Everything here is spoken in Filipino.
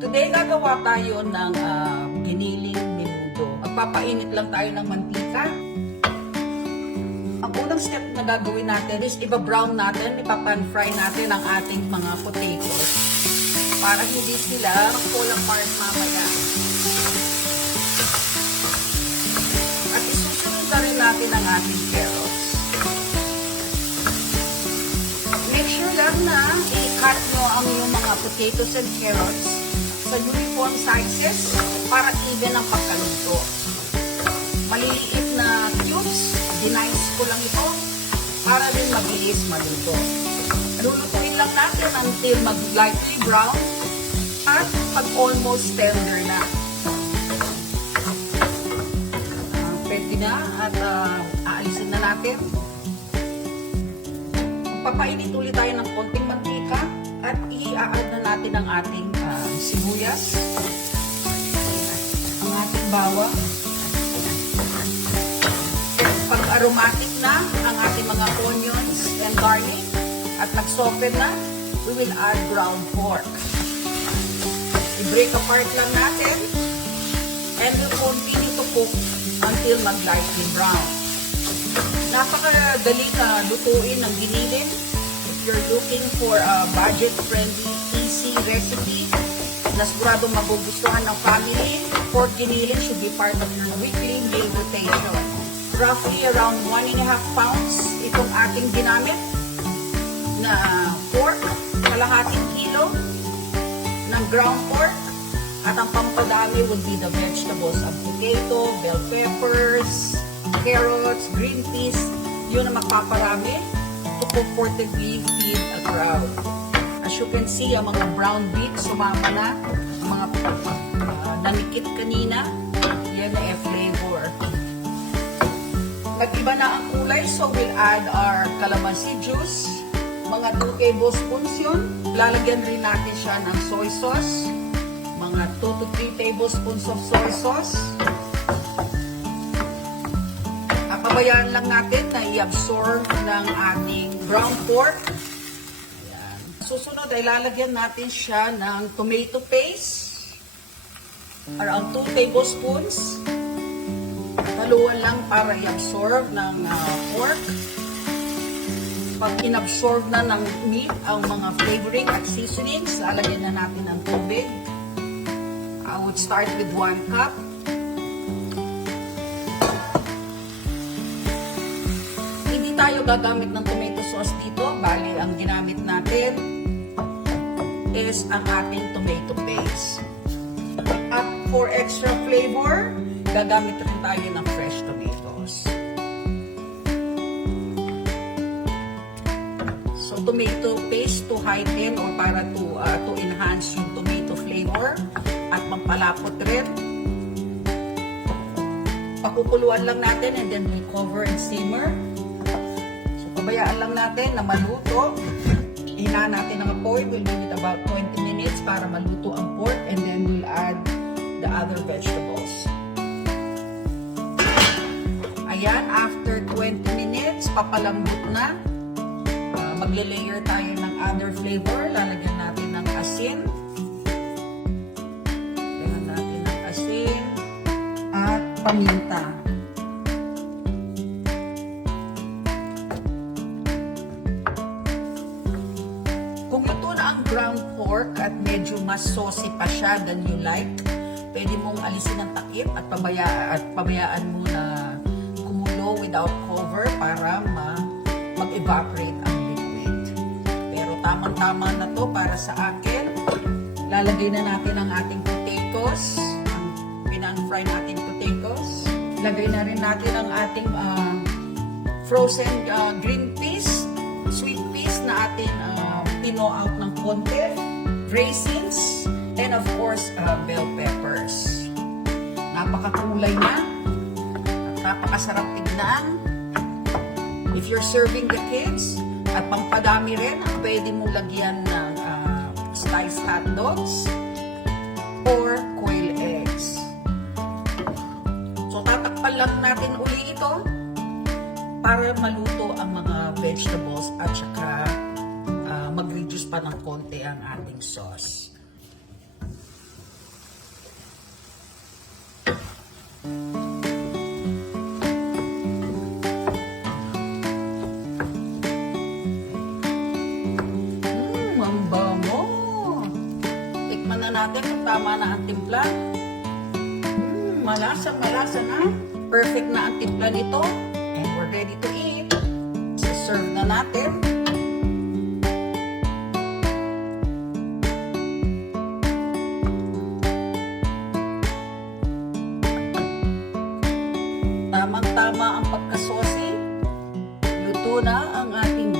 Today gagawa tayo ng giniling menudo. Magpapainit lang tayo ng mantika. Ang unang step na gagawin natin is iba-brown natin, ipapan-fry natin ang ating mga potatoes para hindi sila fall apart mamaya. At isusunod na rin natin ang ating carrots. Make sure lang na i-cut nyo ang yung mga potatoes and carrots sa uniform sizes para even ang pagkaluto. Maliliit na cubes, dinice ko lang ito para rin mabilis maluto. Lulutuin lang natin until mag-lightly brown at pag almost tender na. Pwede na at aalisin na natin. Papainit ulit tayo ng konting mantika at i-add na natin ang ating sibuyas, ang ating bawang. Pag aromatic na ang ating mga onions and garlic at nag-soften na, we will add ground pork. I-break apart lang natin and we'll continue to cook until mag-lightly brown. Napakadali na lutuin ng giniling. If you're looking for a budget-friendly, easy recipe na siguradong magugustuhan ng family, pork giniling should be part of your weekly meal rotation. Roughly around 1.5 pounds itong ating ginamit na pork, kalahating kilo ng ground pork, at ang pampadami would be the vegetables of potato, bell peppers, carrots, green peas. Yun ang magpaparami to comfortably feed a crowd. As you can see, ang mga brown beets sumama na, ang mga nanikit kanina, yan na flavor. Mag-iba na ang kulay, so we'll add our calamansi juice. Mga 2 tablespoons yun. Lalagyan rin natin siya ng soy sauce. Mga 2 to 3 tablespoons of soy sauce. Pabayaan lang natin na i-absorb ng ating ground pork. Ayan. Susunod ay lalagyan natin siya ng tomato paste. Around 2 tablespoons. Haluan lang para i-absorb ng pork. Pag in-absorb na ng meat ang mga flavoring at seasonings, lalagyan na natin ng tubig. I would start with 1 cup. Hindi tayo gagamit ng tomato sauce dito. Bali, ang ginamit natin is ang ating tomato paste. At for extra flavor, gagamit rin tayo ng fresh tomatoes. So, tomato paste to heighten or para to enhance yung tomato flavor at magpalapot rin. Pakukuluan lang natin and then we'll cover and simmer. So, pabayaan lang natin na maluto. Hinaan natin ang apoy. We'll give it about 20 minutes para maluto ang pork and then we'll add the other vegetables. Ayan, after 20 minutes, papalambot na. Magle-layer tayo ng other flavor. Lalagyan natin ng asin. Lagyan natin ng asin at paminta. Kung ito na ang ground pork at medyo mas saucy pa siya than you like, pwede mong alisin ang takip at pabayaan mo na kumulo without cover para mag-evaporate ang liquid. Pero tamang-tama na to para sa akin. Lalagay na natin ang ating potatoes, ang pinang-fry natin potatoes. Lagay na rin natin ang ating frozen green peas, sweet peas na ating pino out ng konti, raisins, and of course, bell peppers. Napakakulay na at napakasarap tignan. If you're serving the kids, at pampadami rin, pwede mong lagyan ng sliced hot dogs or quail eggs. So, tatakpan lang natin uli ito para maluto ang mga vegetables at saka mag-reduce pa ng konti ang ating sauce. natin kung tama na ang timpla. Malasa na. Perfect na ang timpla nito. And we're ready to eat. Serve na natin. Tamang-tama ang pagkasosi. Luto na ang ating